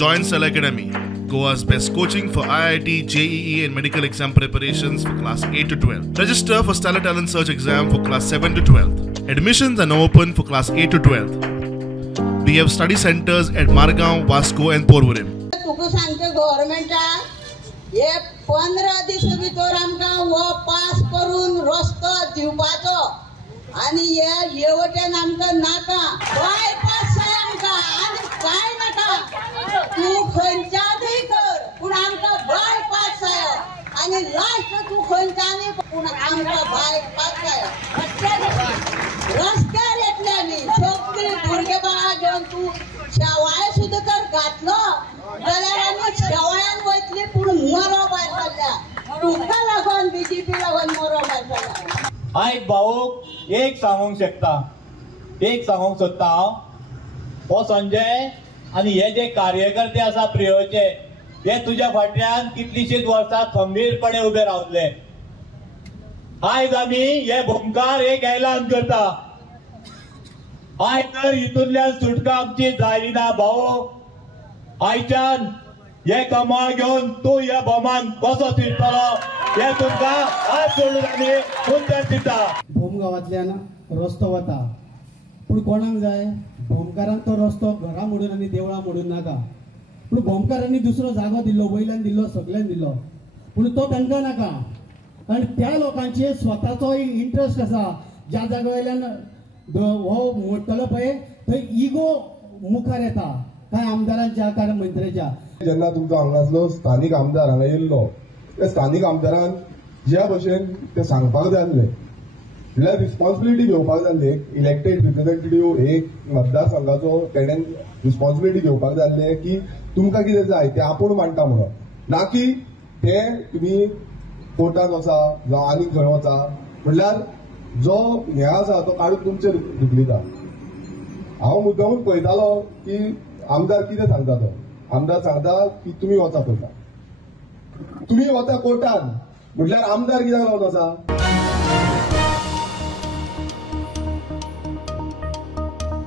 Join Cell Academy, Goa's best coaching for IIT, JEE and medical exam preparations for class 8 to 12. Register for Stellar Talent Search exam for class 7 to 12. Admissions are now open for class 8 to 12. We have study centers at Margaon, Vasco and Porvorim. तुका सांगते गव्हर्नमेंटाक हे 15 दीस भितर आमकां हो pass करून रस्तो दिवपाचो आणि हे वटेन आमकां नाका बायपास जाय आमकां आनी काय नाका तू खंयच्यानय कर पूण आमकां बायपास जाय आणि लास्ट तू खंयच्यानय पूण आमकां बायपास जाय रस्त्यार येतले आमी सगळी भुरगे बाळा घेवन तू शेवाळे सुद्धा तर घातलो जाल्यार आमी शेवाळ्यान वयतली पूण मरो भायर पडल्या तुका लागून बीजेपी लागून मरो भायर पडल्या आयज भाऊक एक सांगूंक सोदता हांव हो संजय आनी हे जे कार्यकर्ते आसा प्रियोचे हे तुज्या फाटल्यान कितलीशीच वर्सां खंबीरपणे उबे रावले. आयज आमी हे भोमकार एक ऐलान करता आयज तर हितूंतल्यान सुटका आमची जायली ना भाऊ. आयच्यान हे कमाळ घेवन तूं ह्या बोमान कसो फिरतलो हे तुमकां हात जोडून आमी उत्तर दिता. भोम गांवांतल्यान रस्तो वता पूण कोणाक जाय भोमकारांक तो रस्तो घरा मोडून आनी देवळां मोडून नाका पूण भोमकारांनी दुसरो जागो दिल्लो वयल्यान दिल्लो सगळ्यान दिल्लो पूण तो तांकां नाका कारण त्या लोकांचे स्वताचो इंट्रस्ट आसा ज्या जागे वयल्यान हो मोडटलो पळय थंय इगो मुखार येता काय आमदारांच्या काय मंत्र्याच्या. जेन्ना तुमचो हांगासलो स्थानीक आमदार हांगा येयल्लो त्या स्थानीक आमदारान ज्या भशेन ते सांगपाक जाय आसलें म्हळ्यार रिस्पॉन्सिबिलिटी घेवपाक जाय आसली इलेक्टेड रिप्रेझेंटेटिव्ह एक मतदारसंघाचो तेणेन रिस्पॉन्सिबिलिटी घेवपाक जाय आसलें की तुमकां कितें जाय तें आपूण मांडटा म्हणून ना की ते तुमी कोर्टान वचा जावं आनी खंय वचा म्हणल्यार जो हे आसा तो काडून तुमचेर धुकलिता. हांव मुद्दामून पळयतालो की आमदार कितें सांगता तो आमदार सांगता की तुमी वचा पळयता तुमी वता कोर्टान म्हटल्यार आमदार कित्याक रावता आसा.